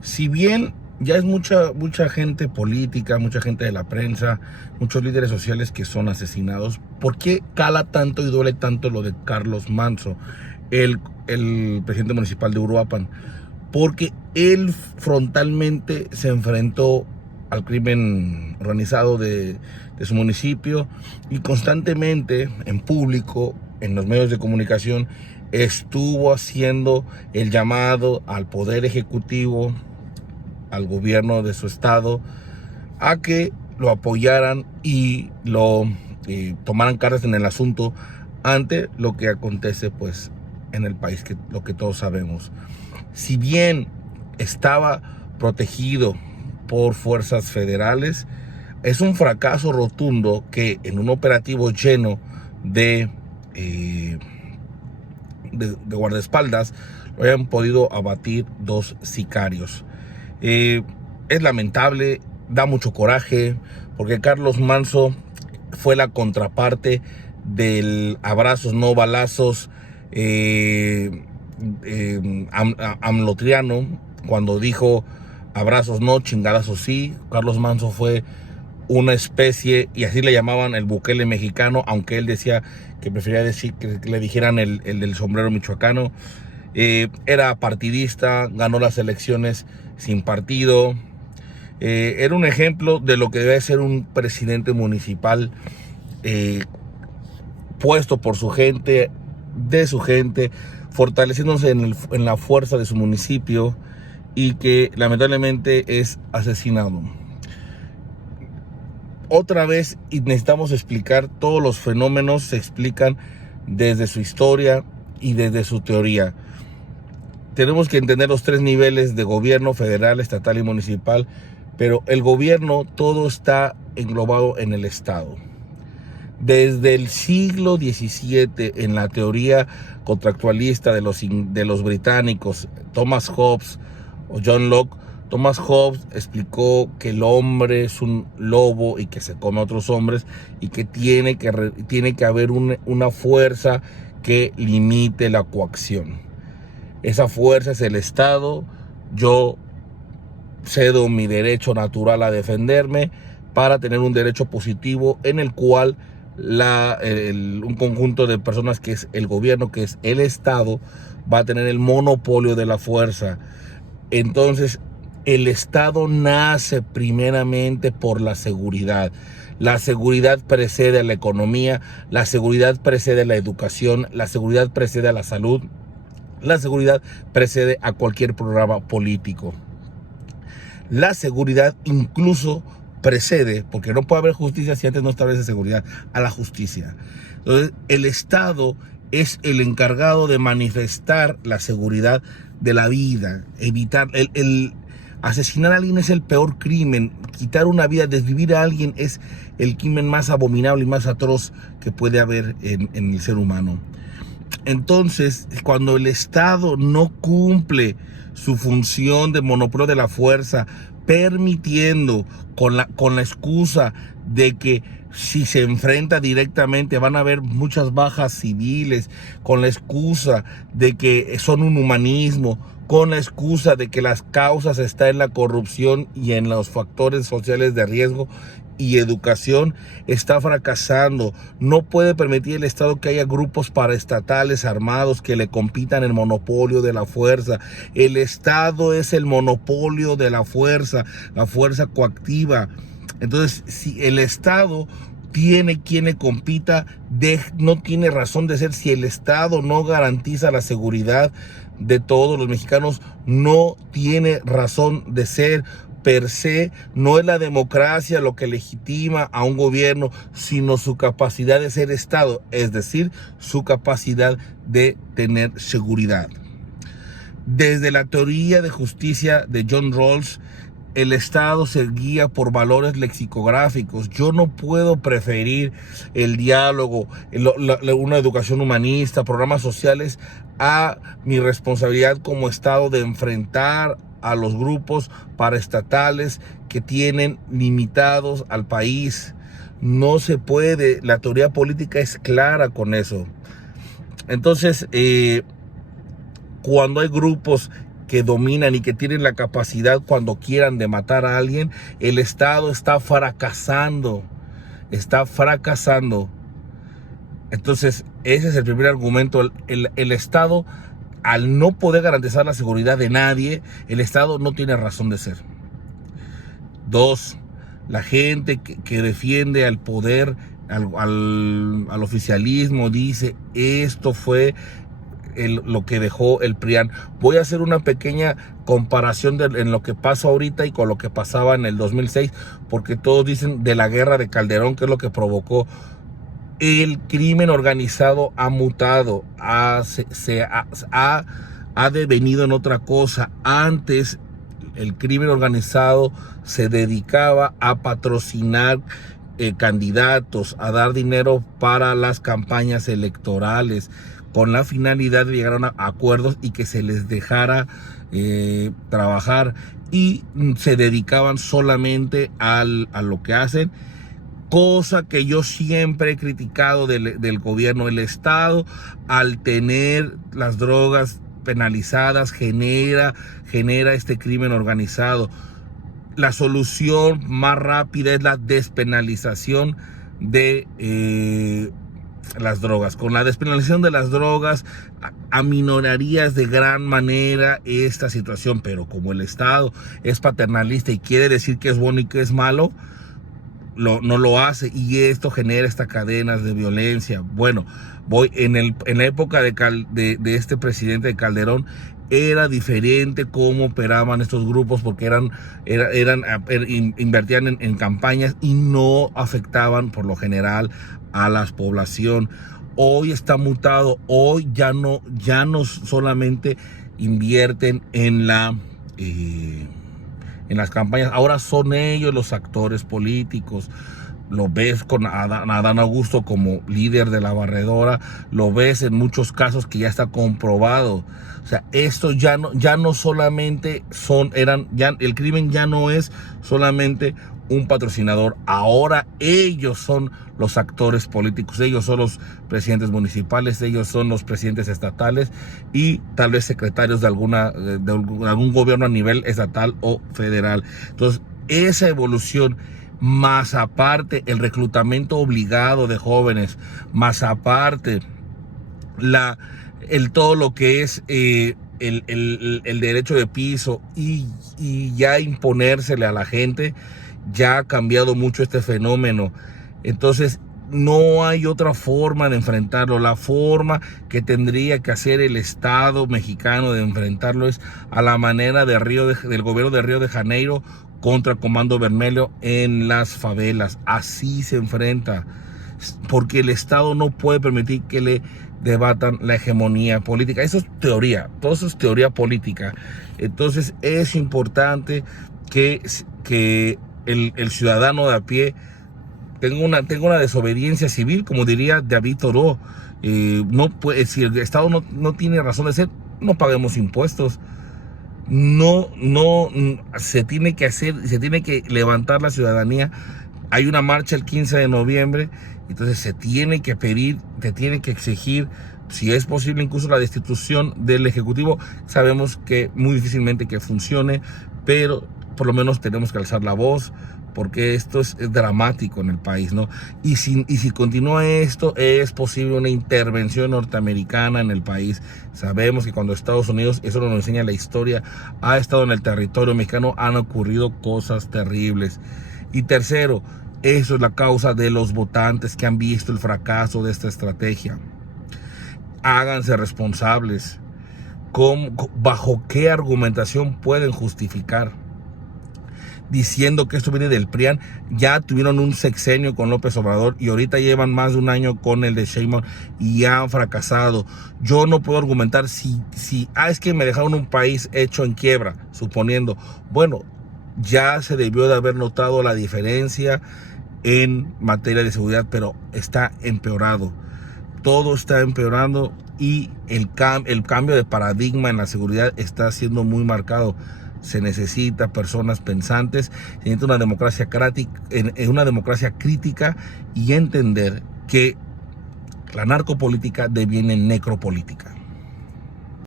Si bien ya es mucha gente política, mucha gente de la prensa, muchos líderes sociales que son asesinados, ¿por qué cala tanto y duele tanto lo de Carlos Manzo, el presidente municipal de Uruapan? Porque él frontalmente se enfrentó al crimen organizado de su municipio y constantemente en público, en los medios de comunicación, estuvo haciendo el llamado al Poder Ejecutivo, al gobierno de su estado, a que lo apoyaran y lo tomaran cartas en el asunto ante lo que acontece pues en el país, que lo que todos sabemos. Si bien estaba protegido por fuerzas federales, es un fracaso rotundo que en un operativo lleno de guardaespaldas lo hayan podido abatir dos sicarios. Es lamentable, da mucho coraje, porque Carlos Manzo fue la contraparte del abrazos no balazos amlotriano, cuando dijo abrazos no, chingadazos sí. Carlos Manzo fue una especie, y así le llamaban, el Bukele mexicano, aunque él decía que prefería decir que le dijeran el del sombrero michoacano. Era partidista, ganó las elecciones sin partido. Era un ejemplo de lo que debe ser un presidente municipal, puesto por su gente, de su gente, fortaleciéndose en la fuerza de su municipio, y que lamentablemente es asesinado. Otra vez, y necesitamos explicar, todos los fenómenos se explican desde su historia y desde su teoría. Tenemos que entender los tres niveles de gobierno: federal, estatal y municipal, pero el gobierno, todo está englobado en el Estado. Desde el siglo XVII, en la teoría contractualista de los británicos, Thomas Hobbes o John Locke, Thomas Hobbes explicó que el hombre es un lobo y que se come a otros hombres, y que tiene que haber una fuerza que limite la coacción. Esa fuerza es el Estado. Yo cedo mi derecho natural a defenderme para tener un derecho positivo en el cual un conjunto de personas, que es el gobierno, que es el Estado, va a tener el monopolio de la fuerza. Entonces, el Estado nace primeramente por la seguridad. La seguridad precede a la economía, la seguridad precede a la educación, la seguridad precede a la salud, la seguridad precede a cualquier programa político. La seguridad incluso precede, porque no puede haber justicia si antes no establece seguridad, a la justicia. Entonces, el Estado es el encargado de manifestar la seguridad de la vida, evitar el asesinar a alguien es el peor crimen. Quitar una vida, desvivir a alguien, es el crimen más abominable y más atroz que puede haber en el ser humano. Entonces, cuando el Estado no cumple su función de monopolio de la fuerza, permitiendo con la excusa de que si se enfrenta directamente van a haber muchas bajas civiles, con la excusa de que son un humanismo, con la excusa de que las causas están en la corrupción y en los factores sociales de riesgo y educación, está fracasando. No puede permitir el Estado que haya grupos paraestatales armados que le compitan el monopolio de la fuerza. El Estado es el monopolio de la fuerza coactiva. Entonces, si el Estado tiene quien le compita, no tiene razón de ser. Si el Estado no garantiza la seguridad de todos los mexicanos, no tiene razón de ser. Per se, no es la democracia lo que legitima a un gobierno, sino su capacidad de ser Estado, es decir, su capacidad de tener seguridad. Desde la teoría de justicia de John Rawls, el Estado se guía por valores lexicográficos. Yo no puedo preferir el diálogo, una educación humanista, programas sociales, a mi responsabilidad como Estado de enfrentar a los grupos paraestatales que tienen limitados al país. No se puede. La teoría política es clara con eso. Entonces, cuando hay grupos que dominan y que tienen la capacidad cuando quieran de matar a alguien, el Estado está fracasando. Está fracasando. Entonces, ese es el primer argumento. El Estado, al no poder garantizar la seguridad de nadie, el Estado no tiene razón de ser. 2, la gente que defiende al poder, al oficialismo, dice, esto fue lo que dejó el PRIAN. Voy a hacer una pequeña comparación en lo que pasa ahorita y con lo que pasaba en el 2006, porque todos dicen de la guerra de Calderón, que es lo que provocó. El crimen organizado ha mutado, ha devenido en otra cosa. Antes el crimen organizado se dedicaba a patrocinar candidatos, a dar dinero para las campañas electorales, con la finalidad de llegar a acuerdos y que se les dejara trabajar, y se dedicaban solamente a lo que hacen, cosa que yo siempre he criticado del gobierno. El Estado, al tener las drogas penalizadas, genera este crimen organizado. La solución más rápida es la despenalización de las drogas. Con la despenalización de las drogas aminorarías de gran manera esta situación, pero como el Estado es paternalista y quiere decir que es bueno y que es malo, no lo hace, y esto genera estas cadenas de violencia. Bueno, en la época de este presidente de Calderón, era diferente cómo operaban estos grupos, porque invertían en campañas y no afectaban por lo general a la población. Hoy está mutado. Hoy ya no solamente invierten en las campañas, ahora son ellos los actores políticos. Lo ves con Adán Augusto como líder de la barredora, lo ves en muchos casos que ya está comprobado. O sea, esto ya no solamente el crimen ya no es solamente un patrocinador. Ahora ellos son los actores políticos, ellos son los presidentes municipales, ellos son los presidentes estatales y tal vez secretarios de algún gobierno a nivel estatal o federal. Entonces, esa evolución, más aparte el reclutamiento obligado de jóvenes, más aparte todo lo que es el derecho de piso y ya imponérsele a la gente, ya ha cambiado mucho este fenómeno. Entonces no hay otra forma de enfrentarlo. La forma que tendría que hacer el Estado mexicano de enfrentarlo es a la manera del gobierno de Río de Janeiro contra Comando Vermelho en las favelas. Así se enfrenta, porque el Estado no puede permitir que le debatan la hegemonía política. Eso es teoría, todo eso es teoría política. Entonces es importante que el ciudadano de a pie tenga una desobediencia civil, como diría David Thoreau. Si el Estado no tiene razón de ser, no paguemos impuestos. Se tiene que levantar la ciudadanía. Hay una marcha el 15 de noviembre, entonces se tiene que pedir, se tiene que exigir, si es posible, incluso la destitución del Ejecutivo. Sabemos que muy difícilmente que funcione, pero por lo menos tenemos que alzar la voz, porque esto es dramático en el país, ¿no? Y si continúa esto, es posible una intervención norteamericana en el país. Sabemos que cuando Estados Unidos, eso nos enseña la historia, ha estado en el territorio mexicano, han ocurrido cosas terribles. Y tercero, eso es la causa de los votantes que han visto el fracaso de esta estrategia. Háganse responsables. ¿Bajo qué argumentación pueden justificar diciendo que esto viene del PRIAN? Ya tuvieron un sexenio con López Obrador y ahorita llevan más de un año con el de Sheinbaum y han fracasado. Yo no puedo argumentar es que me dejaron un país hecho en quiebra, suponiendo. Bueno, ya se debió de haber notado la diferencia en materia de seguridad, pero está empeorado. Todo está empeorando y el cambio de paradigma en la seguridad está siendo muy marcado. Se necesita personas pensantes, se necesita una democracia crítica y entender que la narcopolítica deviene necropolítica.